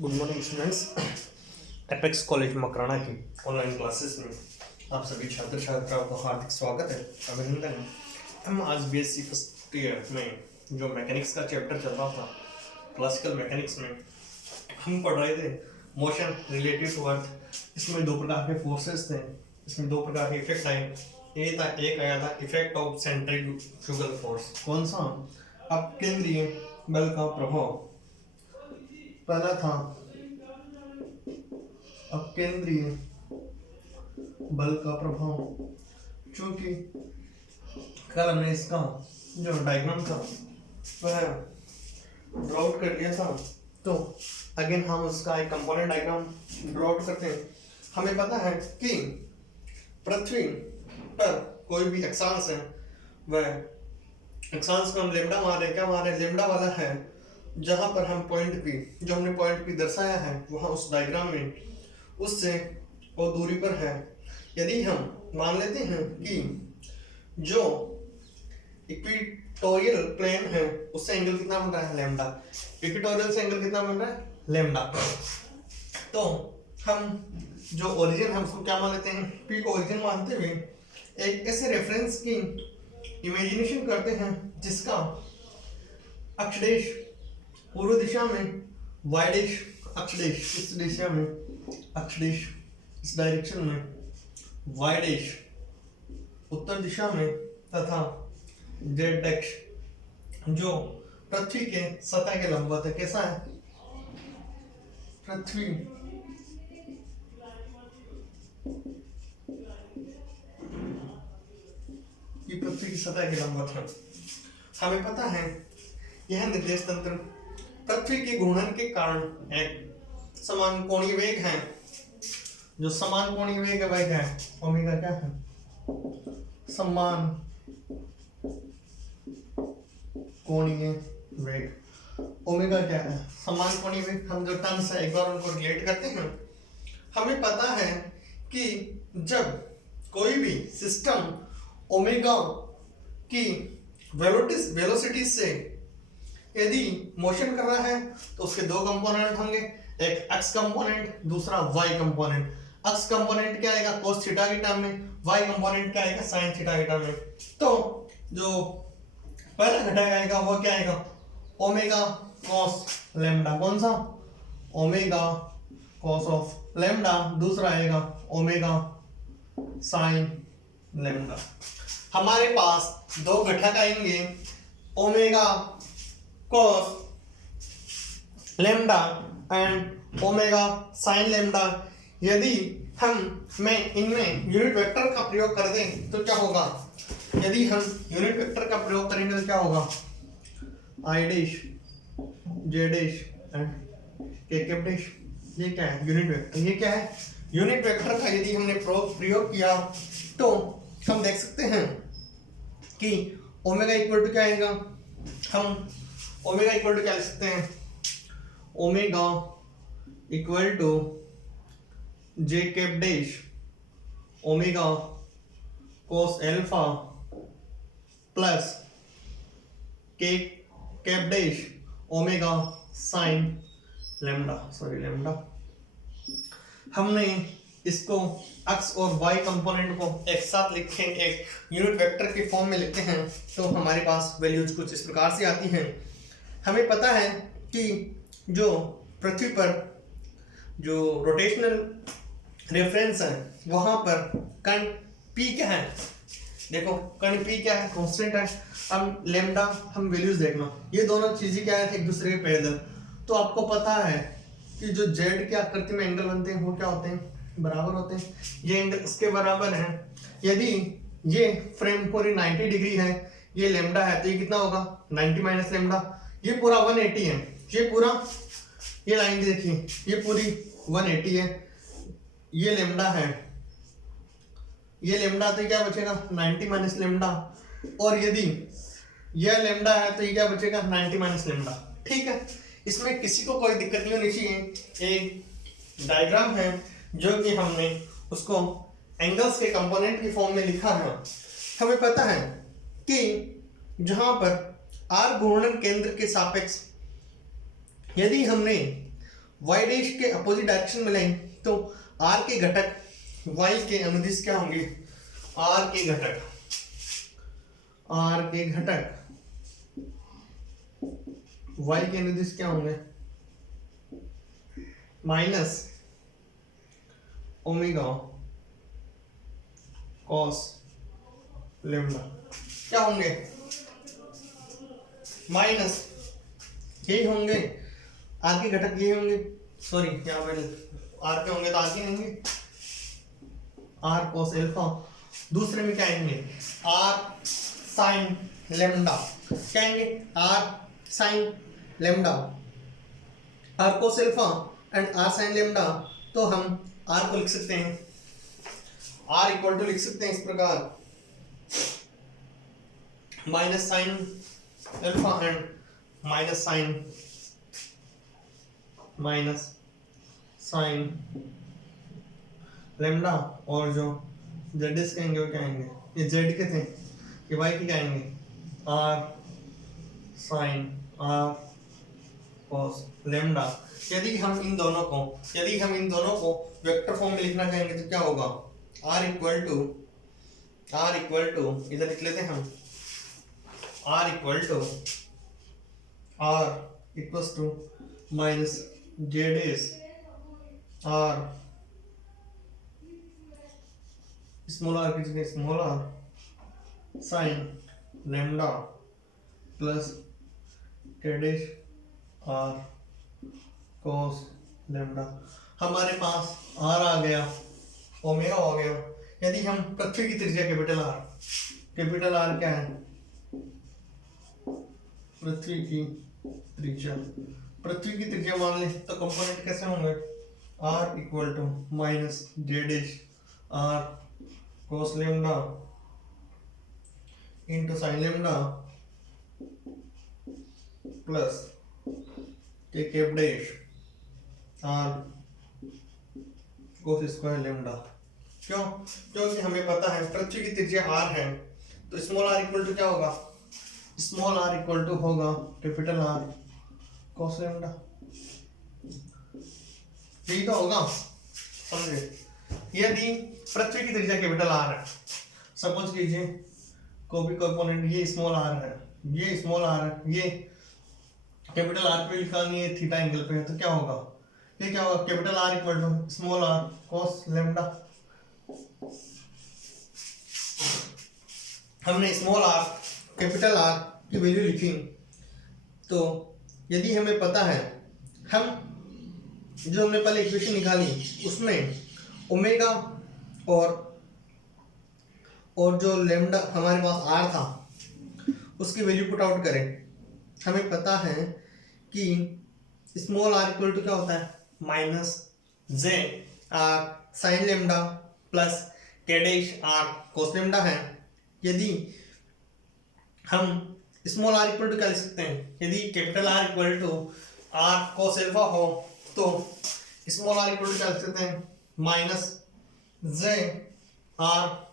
Good morning students. Apex college Makrana की online classes में आप सभी छात्र छात्राओं का हार्दिक स्वागत है, अभिनंदन है। हम आज बीएससी फर्स्ट ईयर में जो मैकेनिक्स का चैप्टर चल रहा था, क्लासिकल मैकेनिक्स में हम पढ़ रहे थे मोशन रिलेटेड टू अर्थ। इसमें दो प्रकार के फोर्सेस थे, इसमें दो प्रकार के इफेक्ट आए। एक आया था इफेक्ट ऑफ सेंट्रीफ्यूगल फोर्स। कौन सा? अपकेंद्रीय बल का प्रभाव। पहला था अपकेंद्रीय बल का प्रभाव। चूंकि कल हमने इसका जो डायग्राम था वह ड्रॉ आउट कर लिया था, तो अगेन हम उसका एक कंपोनेंट डायग्राम ड्रॉ आउट करते हैं। हमें पता है कि पृथ्वी पर कोई भी अक्षांश है, वह अक्षांश को हम लेमडा मान रहे। क्या मान रहे? लेमडा वाला है जहां पर हम पॉइंट पी, जो हमने पॉइंट पी दर्शाया है वहां उस डायग्राम में उससे और दूरी पर है। यदि हम मान लेते हैं कि जो इक्वेटोरियल प्लेन है उससे एंगल कितना बन रहा है? लैम्डा। इक्वेटोरियल से एंगल कितना बन रहा है? लैम्डा। तो हम जो ओरिजिन है उसको क्या मान लेते हैं? पी को ओरिजिन मानते हुए एक ऐसे रेफरेंस की इमेजिनेशन करते हैं जिसका अक्षदेश पूर्व दिशा में, वाई डैश अक्षदेश इस दिशा में, अक्षदेश इस डायरेक्शन में, वाई डैश उत्तर दिशा में, तथा जेड अक्ष जो पृथ्वी के सतह के लंबवत है। कैसा है? पृथ्वी की सतह के लंबवत है। हमें पता है यह निर्देश तंत्र पृथ्वी के घूर्णन के कारण एक समान कोणीय वेग है। जो समान कोणीय वेग है वह क्या है? ओमेगा। क्या है? समान कोणीय वेग। ओमेगा क्या है? समान कोणीय वेग। हम जो टर्म्स है एक बार उनको रिलेट करते हैं। हमें पता है कि जब कोई भी सिस्टम ओमेगा की वेलोसिटी से यदि मोशन कर रहा है तो उसके दो कंपोनेंट होंगे, एक एक्स कंपोनेंट, दूसरा वाई कंपोनेंट। एक्स कंपोनेंट क्या आएगा? cos थीटा की टर्म में। वाई कंपोनेंट क्या आएगा? sin थीटा की टर्म में। तो जो पहला घटक आएगा वो क्या आएगा? Omega cos lambda. कौन सा? Omega cos of lambda. दूसरा आएगा ओमेगा sin लैम्डा। हमारे पास दो घटक आएंगे, omega cos lambda and omega sin lambda. यदि मैं इनमें यूनिट वेक्टर का प्रयोग कर दें तो क्या होगा? यदि हम यूनिट वेक्टर का प्रयोग करेंगे तो क्या होगा? I dash, J dash and के कैप डैश। ये क्या है? Unit vector. ये क्या है? यूनिट वेक्टर का यदि हमने प्रयोग किया तो हम देख सकते हैं कि ओमेगा इक्वल टू क्या आएगा? हम ओमेगा इक्वल टू क्या लिख सकते हैं? Omega equal to J cap dash omega cos alpha plus K cap dash omega sine lambda. हमने इसको एक्स और वाई कंपोनेंट को एक साथ लिखे, एक यूनिट वेक्टर के फॉर्म में लिखते हैं तो हमारे पास वैल्यूज कुछ इस प्रकार से आती हैं। हमें पता है कि जो पृथ्वी पर जो रोटेशनल रेफरेंस है वहां पर कण P क्या है? देखो कण P क्या है? कांस्टेंट है। अब लैम्डा हम वैल्यूज देखना, ये दोनों चीजें क्या है? एक दूसरे के पैरेलल। तो आपको पता है कि जो जेड की आकृति में एंगल बनते हैं वो क्या होते हैं? बराबर होते हैं। ये एंगल इसके बराबर है। यदि ये फ्रेम पूरी 90 डिग्री है, ये लैम्डा है, तो ये कितना होगा? 90 माइनस लैम्डा। ये पूरा 180 है। ये लाइन देखिए, ये पूरी 180 है। ये लैम्डा है, ये लैम्डा, तो क्या बचेगा? 90 माइनस लैम्डा। और यदि यह लैम्डा है तो ये क्या बचेगा? 90 माइनस लैम्डा। ठीक है, इसमें किसी को कोई दिक्कत नहीं होनी चाहिए। एक डायग्राम है जो कि हमने उसको एंगल्स के कंपोनेंट की फॉर्म में लिखा है। हमें पता है कि जहां पर आर घूर्णन केंद्र के सापेक्ष यदि हमने y डैश के अपोजिट डायरेक्शन में लें तो r के घटक y के अनुदिश क्या होंगे, r के घटक y के अनुदिश क्या होंगे, माइनस ओमेगा कॉस लेम्डा क्या होंगे, माइनस यही होंगे, आर के घटक ये होंगे, सॉरी यहाँ पे आर के होंगे तो आर के होंगे, आर कोस एल्फा, दूसरे में क्या आएंगे, आर साइन लेम्डा, क्या आएंगे, R sine lambda, R cos alpha and R sine lambda. तो हम आर को लिख सकते हैं, आर इक्वल टू लिख सकते हैं इस प्रकार, minus sine alpha and minus sine lambda, और जो जेड एस कहेंगे वो क्या आएंगे, ये जेड के थे, ये वाई के क्या आएंगे, R sine R cos lambda. यदि हम इन दोनों को वेक्टर फॉर्म में लिखना चाहेंगे तो क्या होगा, आर इक्वल टू इधर लिख लेते हैं हम, R equals to minus Z S R small R की जगह small R sine lambda plus K dash R cos lambda. हमारे पास आर आ गया, ओमेगा हो गया। यदि हम पृथ्वी की त्रिज्या कैपिटल आर क्या है, पृथ्वी की त्रिज्या मान लें तो कंपोनेंट कैसे होंगे, R equal to minus J dash R cos lambda into sine lambda plus K cap dash R cos square lambda. क्यों? क्योंकि हमें पता है पृथ्वी की त्रिज्या आर है, तो स्मॉल आर इक्वल टू क्या होगा, स्मॉल आर इक्वल टू होगा कैपिटल आर कोस लेम्डा। यही तो होगा, समझे। यदि पृथ्वी की त्रिज्या कैपिटल आर है, सपोज कीजिए कोई भी कंपोनेंट, ये स्मॉल आर है, ये स्मॉल आर है, ये कैपिटल आर पे लिखा नहीं है, थीटा एंगल पे है, तो क्या होगा, ये क्या होगा, capital R equal to small R cos lambda. हमने स्मॉल आर कैपिटल आर की वैल्यू लिखी, तो यदि हमें पता है, हम जो हमने पहले इक्वेशन निकाली उसमें ओमेगा और जो लेम्डा हमारे पास आर था उसकी वैल्यू पुट आउट करें, हमें पता है कि स्मॉल आर इक्वल टू क्या होता है, minus J R sine lambda plus K dash R cos lambda है। यदि हम स्मॉल आर इक्वल टू क्या लिख सकते हैं, यदि capital R equal to R cos alpha हो तो स्मॉल आर इक्वल टू क्या लिख सकते हैं, माइनस जे आर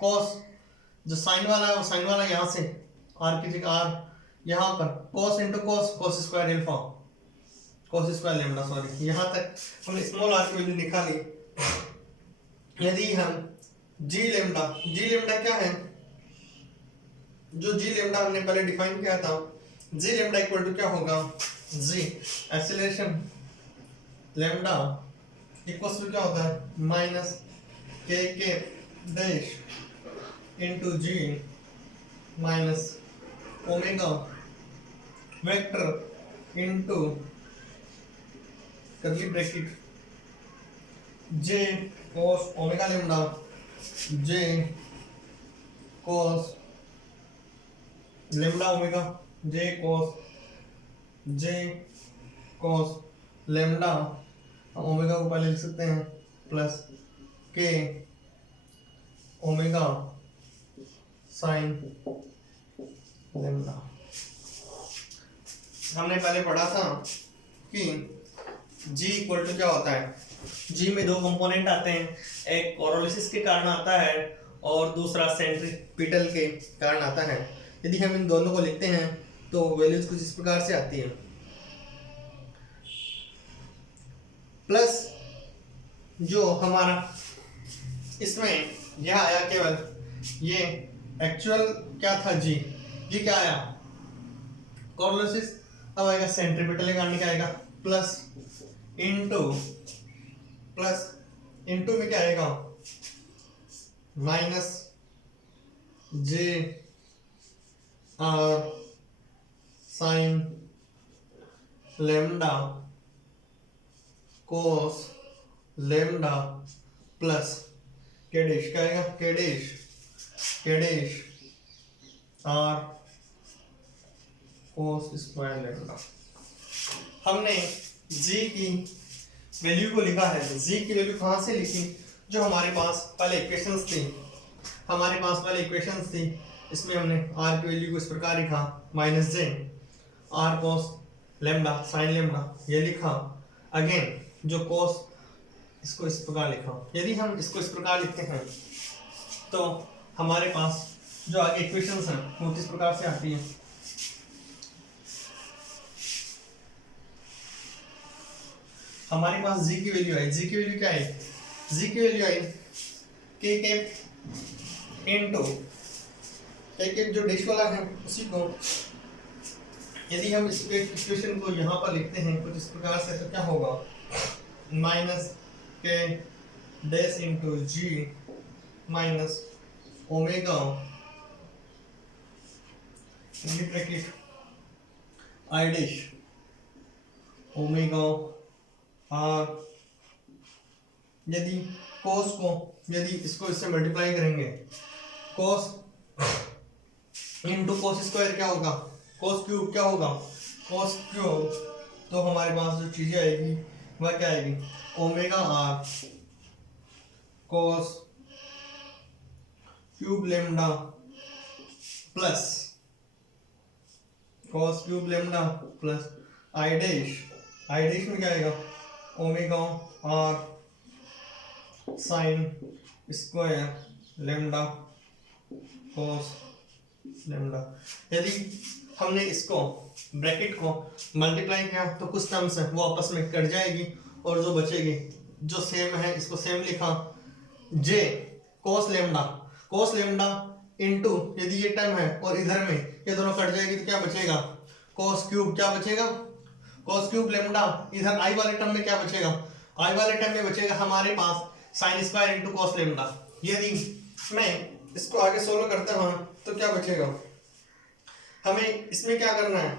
कोस, जो साइन वाला है वो साइन वाला यहाँ से, आर की जगह आर यहाँ पर, cos into cos square alpha cos square lambda, sorry यहाँ तक हमने स्मॉल आर की वैल्यू निकाली। यदि हम जी लेम्डा क्या है, जो जी लेम्डा हमने पहले डिफाइन किया था, जी लेम्डा इक्वल टू क्या होगा, G acceleration lambda equal to क्या होता है, minus K dash into G minus omega vector into curly bracket J cos omega lambda J cos lambda omega J cos lambda, हम omega को पहले लिख सकते हैं प्लस के ओमेगा साइन लेम्डा। हमने पहले पढ़ा था कि G इक्वल टू क्या होता है, G में दो कंपोनेंट आते हैं, एक कोरोलिसिस के कारण आता है और दूसरा सेंट्रीपिटल के कारण आता है। यदि हम इन दोनों को लिखते हैं तो वैल्यूज कुछ इस प्रकार से आती है। प्लस जो हमारा इसमें यह आया केवल ये एक्चुअल क्या था जी, ये क्या आया कॉर्नोलिसिस। अब आएगा सेंट्रीपिटल गाने का आएगा प्लस इंटू में क्या आएगा minus J R sine lambda cos lambda plus K dash क्या आएगा K dash R cos square lambda. हमने जी की वैल्यू को लिखा है। जी की वैल्यू कहाँ से लिखी, जो हमारे पास पहले इक्वेशंस थी, इसमें हमने आर की वैल्यू को इस प्रकार लिखा minus J are cos lambda sign lambda, ये लिखा। अगेन जो कोस इसको इस प्रकार लिखा। यदि हम इसको इस प्रकार लिखते हैं तो हमारे पास जो आगे इक्वेशंस हैं वो किस प्रकार से आती है। हमारे पास जी की वैल्यू आई, जी की वैल्यू क्या है, जी की वैल्यू आई के कैप इनटू के कैप जो डैश वाला है उसी को यदि हम इस इक्वेशन को यहाँ पर लिखते हैं कुछ इस प्रकार से तो क्या होगा minus K dash into G minus omega bracket I dash omega R. यदि कोस को यदि इसको इससे मल्टीप्लाई करेंगे कोस इनटू कोस स्क्वायर क्या होगा कोस क्यूब क्या होगा कोस क्यूब, तो हमारे पास जो चीजें आएगी वह क्या आएगी omega R cos cube lambda plus cos cube lambda plus I dash में क्या आएगा omega R sine square lambda cos lambda. यदि हमने इसको ब्रैकेट को मल्टीप्लाई किया तो कुछ टर्म्स है वो आपस में कट जाएगी और जो बचेगी जो सेम है इसको सेम लिखा जे कोस लेमडा इनटू यदि ये टर्म है और इधर में ये दोनों कट जाएगी तो क्या बचेगा कोस क्यूब, क्या बचेगा कोस क्यूब लेमडा। इधर आई वाले टर्म में क्या बचेगा आई वाले टर्म में बचेगा हमारे पास sine square into cos lambda. यदि मैं इसको आगे सोल्व करता हूं तो क्या बचेगा, हमें इसमें क्या करना है,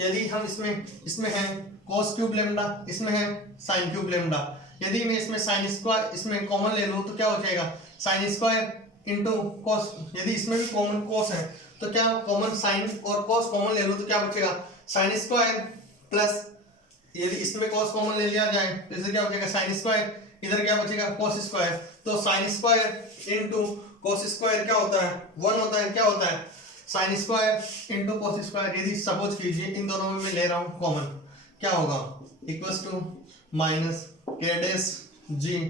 यदि हम इसमें है कोस क्यूब लेमडा इसमें है साइन क्यूब लेमडा। यदि मैं इसमें साइन स्क्वायर इसमें कॉमन ले लूं तो क्या हो जाएगा साइन स्क्वायर इनटू कोस। यदि इसमें भी कॉमन कोस है तो क्या कॉमन साइन और कोस कॉमन ले लूं तो क्या बचेगा साइन स्क्वायर प्लस यदि इसमें कोस कॉमन ले लिया जाए तो इससे क्या बचेगा साइन स्क्वायर, इधर क्या बचेगा कोस स्क्वायर। तो sign square into cos square क्या होता है 1 होता है, क्या होता है sign square into cos square. यदि सपोज कीजिए इन दोनों में मैं ले रहा हूं कॉमन क्या होगा equals to minus K dash G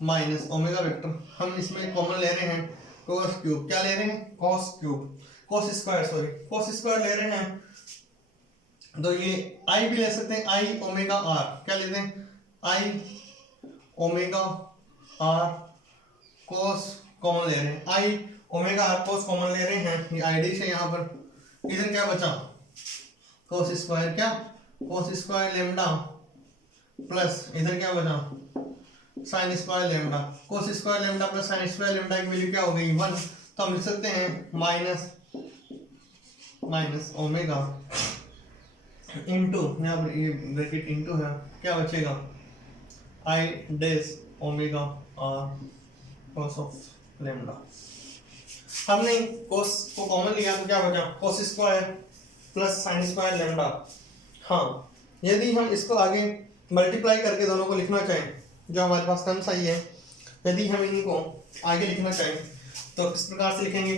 minus omega vector. हम इसमें कॉमन ले रहे हैं कोस क्यूब, क्या ले रहे हैं कोस क्यूब कोस स्क्वायर ले रहे हैं तो ये आई भी ले सकते हैं आई ओमेगा आर, क्या लेते हैं आई ओमेगा आर कोस कॉमन ले रहे हैं आई ओमेगा आर कोस कॉमन ले रहे हैं, ये आई डैश है यहाँ पर। इधर क्या बचा कोस स्क्वायर क्या कोस स्क्वायर लेमडा प्लस इधर क्या बचा साइन स्क्वायर लेमडा। कोस square lambda plus sine square lambda की वैल्यू क्या हो गई 1, तो हम लिख सकते हैं माइनस ओमेगा इनटू यहाँ पर ये ब्रैकेट इनटू है क्या बचेगा I dash omega R cos of lambda. हमने कोस को कॉमन लिया तो क्या बचा cos square plus sine square lambda. हाँ यदि हम इसको आगे मल्टीप्लाई करके दोनों को लिखना चाहें जो हमारे पास टर्म्स आई है, यदि हम इनको आगे लिखना चाहें तो किस प्रकार से लिखेंगे,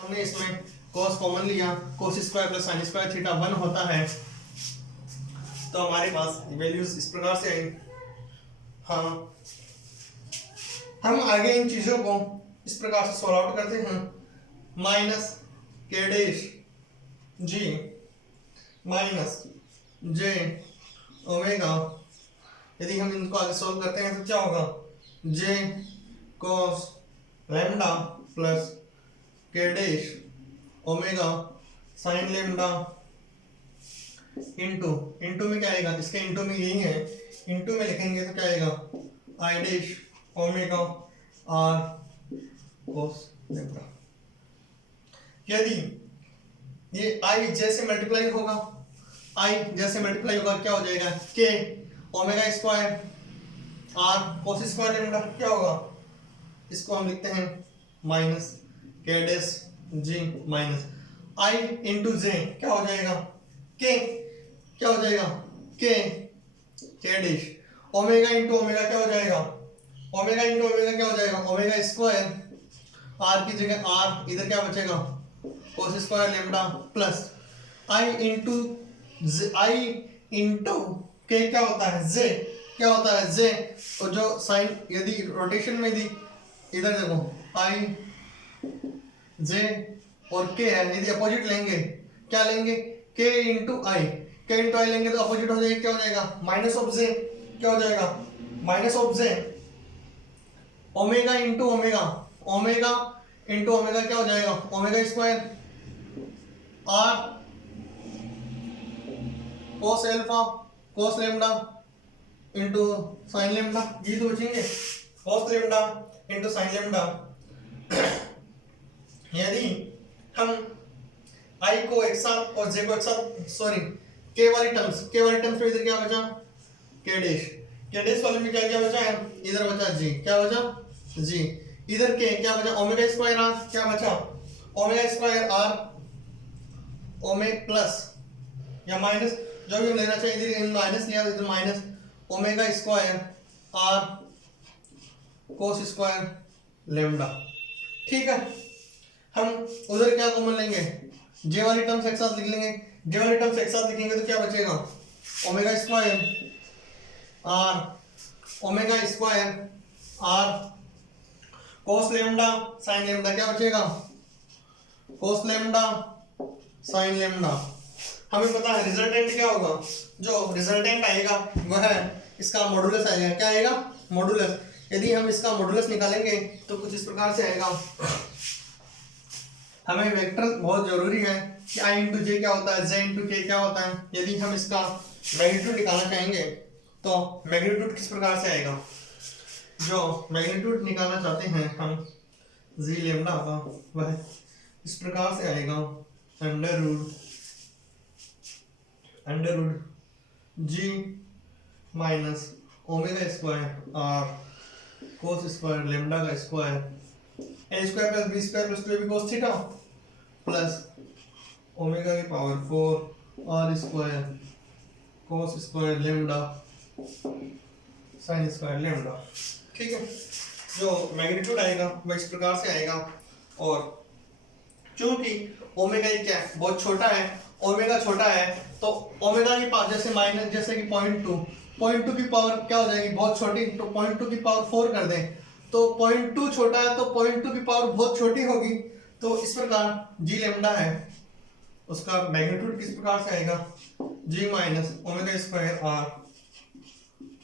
हमने इसमें कोस कॉमन लिया कोस square plus sine square theta 1 होता है तो हमारे पास वैल्यूज इस प्रकार से आई। हाँ हम आगे इन चीजों को इस प्रकार से सॉल्व आउट करते हैं minus K dash G minus जे ओमेगा, यदि हम इनको आगे सोल्व करते हैं तो क्या होगा, जे cos lambda plus K dash omega sine lambda into, into में क्या आएगा, इसके इंटू में यही है, इंटू में लिखेंगे तो क्या आएगा I dash omega R cos lambda. यदि ये आई जैसे मल्टीप्लाई होगा, आई जैसे मल्टीप्लाई होगा क्या हो जाएगा, K omega square R cos square lambda क्या होगा, इसको हम लिखते हैं minus K dash G minus I into J क्या हो जाएगा, के क्या हो जाएगा, के डैश ओमेगा इंटू ओमेगा क्या हो जाएगा, ओमेगा इंटू ओमेगा क्या हो जाएगा, ओमेगा स्क्वायर आर की जगह आर, इधर क्या बचेगा कोस स्क्वायर लैम्डा प्लस आई इंटू के क्या होता है जे, क्या होता है जे, और जो साइन यदि रोटेशन में यदि इधर देखो आई जे और के है, यदि अपोजिट लेंगे क्या लेंगे, के इंटू आई, के इंटू आई लेंगे तो अपोजिट हो जाएगा, क्या हो जाएगा माइनस ऑफ जे, क्या हो जाएगा minus of J omega into omega, omega into omega क्या हो जाएगा omega square R cos alpha cos lambda into sine lambda, ये तो बचेंगे cos lambda into sine lambda. यदि हम आई को एक साथ और जे को एक साथ, सॉरी के वाली टर्म्स में इधर क्या बचा के डैश वाले में क्या बचा है, इधर बचा जी, क्या बचा जी, इधर के क्या बचा ओमेगा स्क्वायर आर, क्या बचा omega square R omega plus या माइनस जो भी हम लेना चाहिए, इधर माइनस लिया इधर minus omega square R cos square lambda. ठीक है, हम उधर क्या कॉमन लेंगे, जे वाली टर्म्स एक साथ लिख लेंगे, जे वाली टर्म्स एक साथ लिखेंगे तो क्या बचेगा omega square R cos lambda sine lambda, क्या बचेगा कोस लैम्डा साइन लैम्डा। हमें पता है रिजल्टेंट क्या होगा, जो रिजल्टेंट आएगा वह इसका मॉडुलस आएगा, क्या आएगा मॉडुलस। यदि हम इसका मॉडुलस निकालेंगे तो कुछ इस प्रकार से आएगा। हमें वेक्टर बहुत जरूरी है कि आई इंटू जे क्या होता है, जे इंटू के क्या होता है। यदि हम इसका मैग्नीट्यूड निकालना चाहेंगे तो मैग्नीट्यूड किस प्रकार से आएगा, जो मैग्नीट्यूड निकालना चाहते हैं हम जी लैम्डा का, वह इस प्रकार से आएगा under root G minus omega square R cos square lambda का square A square plus B square plus 2ab cos theta plus omega की power 4 R square cos square lambda sine square lambda. ठीक है, जो magnitude आएगा वह इस प्रकार से आएगा। और चूंकि ओमेगा क्या है बहुत छोटा है, ओमेगा छोटा है तो ओमेगा की पावर जैसे माइनस जैसे कि 0.2 की पावर क्या हो जाएगी बहुत छोटी, तो 0.2 की पावर 4 कर दें तो 0.2 छोटा है तो 0.2 की पावर बहुत छोटी होगी। तो इस प्रकार जी लैम्डा है उसका मैग्नीट्यूड किस प्रकार से आएगा, G minus omega square R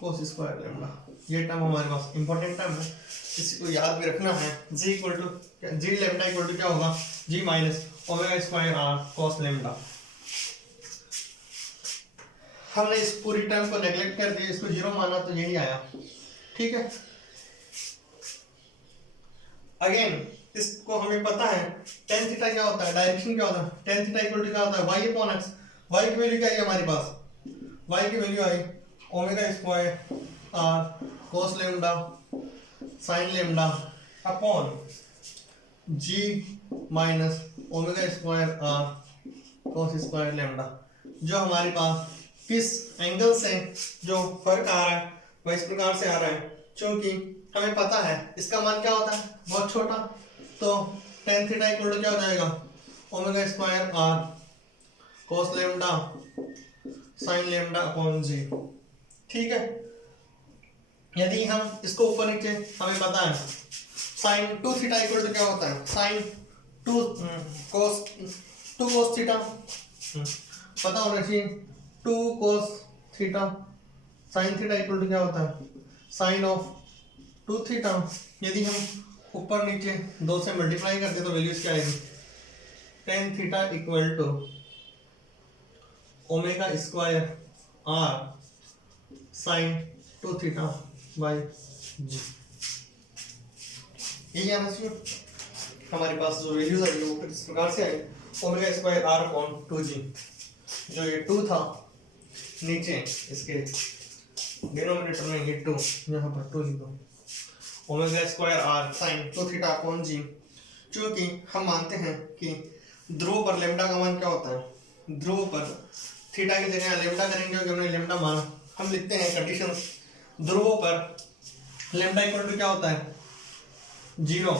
cos square lambda. ये टर्म हमारे पास इंपॉर्टेंट टर्म है, इसको याद भी रखना है। जी लैम्डा इक्वल टू क्या होगा, G minus omega square R cos lambda. हमने इस पूरी टर्म को नेग्लेक्ट कर दिया, इसको जीरो माना तो यही आया। ठीक है, अगेन इसको हमें पता है tan थीटा क्या होता है, डायरेक्शन क्या होता है, tan थीटा इक्वल टू क्या होता है y अपॉन x। y की वैल्यू क्या है हमारे पास, y की value I omega square R cos lambda sine lambda upon g minus omega square R cos square lambda. जो हमारे पास किस एंगल से जो फर्क आ रहा है वह इस प्रकार से आ रहा है, क्योंकि हमें पता है इसका मान क्या होता है बहुत छोटा, तो tan थीटा इक्वल टू क्या हो जाएगा omega square R cos lambda sine lambda upon G. ठीक है, यदि हम इसको ऊपर नीचे हमें पता है साइन 2 थीटा इक्वल टू क्या होता है, साइन 2 कोस थीटा पता होना चाहिए 2 cos थीटा sin थीटा इक्वल टू क्या होता है साइन ऑफ 2 थीटा। यदि हम ऊपर नीचे 2 से मल्टीप्लाई करते तो वैल्यूज क्या आएगी tan theta equal to omega square r sine 2 theta by G. यही आना चाहिए हमारे पास जो वैल्यूज आई वो इस प्रकार से आई omega square r upon 2g। जो ये 2 था नीचे इसके डिनोमिनेटर में ये 2 यहाँ पर 2 लिखो omega square r sine 2 theta upon g। क्योंकि हम मानते हैं कि ध्रुव पर लेम्डा का मान क्या होता है ध्रुव पर थीटा की जगह लेम्डा करेंगे क्योंकि हमने लेम्डा माना। हम लिखते हैं कंडीशन ध्रुवों पर लेम्डा इक्वल टू क्या होता है 0।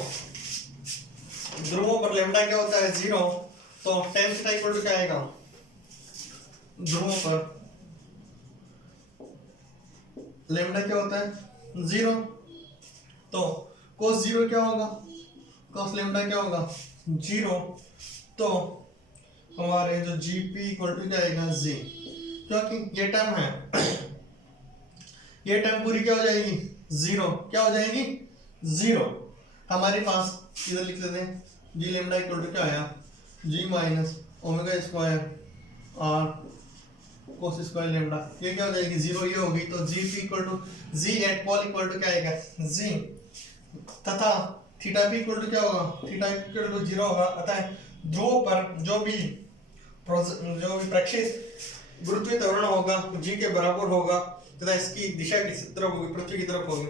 ध्रुवों पर लेम्डा क्या होता है 0 तो tan थीटा इक्वल टू क्या आएगा ध्रुवों पर लेम्डा क्या होता है 0 तो cos 0 क्या होगा cos लेम्डा क्या होगा 0 तो हमारे जो GP इक्वल टू क्या आएगा Z। क्योंकि ये टर्म है ये टर्म पूरी क्या हो जाएगी 0 क्या हो जाएगी 0। हमारे पास इधर लिख लेते हैं जी लेम्डा इक्वल टू क्या आया G minus omega square r cos square lambda. ये क्या हो जाएगी 0 ये होगी तो GP equal to Z at pole equal to क्या आएगा Z तथा थीटा p इक्वल टू क्या होगा थीटा इक्वल टू 0 होगा। अतः ध्रुव पर जो भी प्रेक्षित गुरुत्वीय त्वरण होगा g के बराबर होगा तथा इसकी दिशा किस तरफ होगी पृथ्वी की तरफ होगी।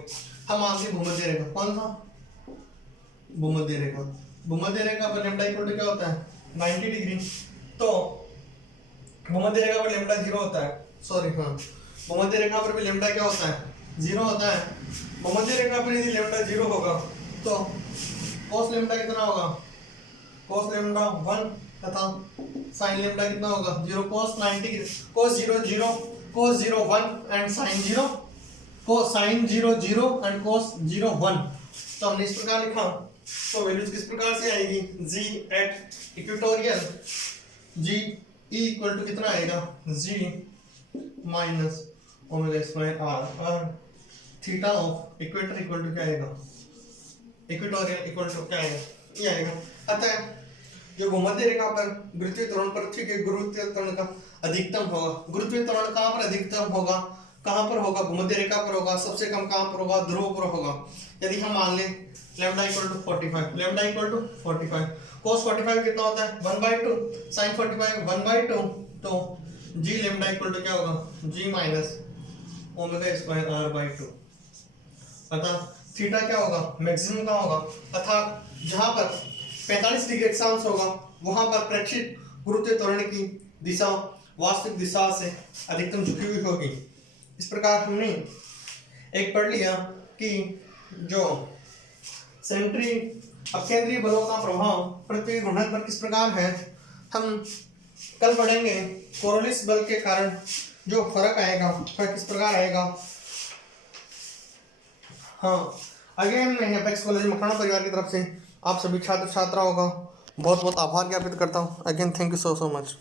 हम मानते हैं भूमध्य रेखा कौन सा भूमध्य रेखा। भूमध्य रेखा पर लेम्डा इक्वल टू क्या होता है 90 डिग्री। तो भूमध्य रेखा पर लेम्डा 0 होता है सॉरी हाँ भूमध्य रेखा पर भी लेम्डा क्या होता है 0 होता है। भूमध्य रेखा पर यदि लेम्डा 0 होगा तो cos लेम्डा कितना होगा cos लेम्डा 1 तथा sin लेम्डा कितना होगा 0 cos 90 cos 0 0 cos 0 1 and sin 0 cos sin 0 0 and cos 0 1। तो हमने इस प्रकार लिखा तो वैल्यूज किस प्रकार से आएगी g at equatorial g e equal to कितना आएगा g minus omega square r और theta of equator equal to क्या आएगा इक्वेटोरियल इक्वल टू क्या आएगा ये आएगा। अतः जो भूमध्य रेखा पर गुरुत्वीय त्वरण पृथ्वी के गुरुत्वीय त्वरण का अधिकतम होगा। गुरुत्वीय त्वरण कहाँ पर अधिकतम होगा कहाँ पर होगा भूमध्य रेखा पर होगा। सबसे कम कहाँ पर होगा ध्रुव पर होगा। यदि हम मान लें lambda equal to 45 lambda equal to 45 cos 45 कितना होता है 1/2 sin 45 1/2 तो g लेम्डा इक्वल टू क्या होगा g minus omega square r/2। अतः थीटा क्या होगा मैक्सिमम का होगा तथा जहां पर 45 डिग्री अक्षांश होगा वहां पर प्रेक्षित गुरुत्वीय त्वरण की दिशा वास्तविक दिशा से अधिकतम झुकी हुई होगी। इस प्रकार हमने एक पढ़ लिया कि जो सेंट्री अपकेंद्रीय बलों का प्रभाव पृथ्वी घूर्णन पर किस प्रकार है। हम कल पढ़ेंगे कोरोलिस बल के कारण जो फर्क आएगा वह किस प्रकार आएगा। हाँ अगेन मैं अपेक्स कॉलेज मखराना परिवार की तरफ से आप सभी छात्र छात्राओं का बहुत बहुत आभार ज्ञापित करता हूँ। Again thank you so much.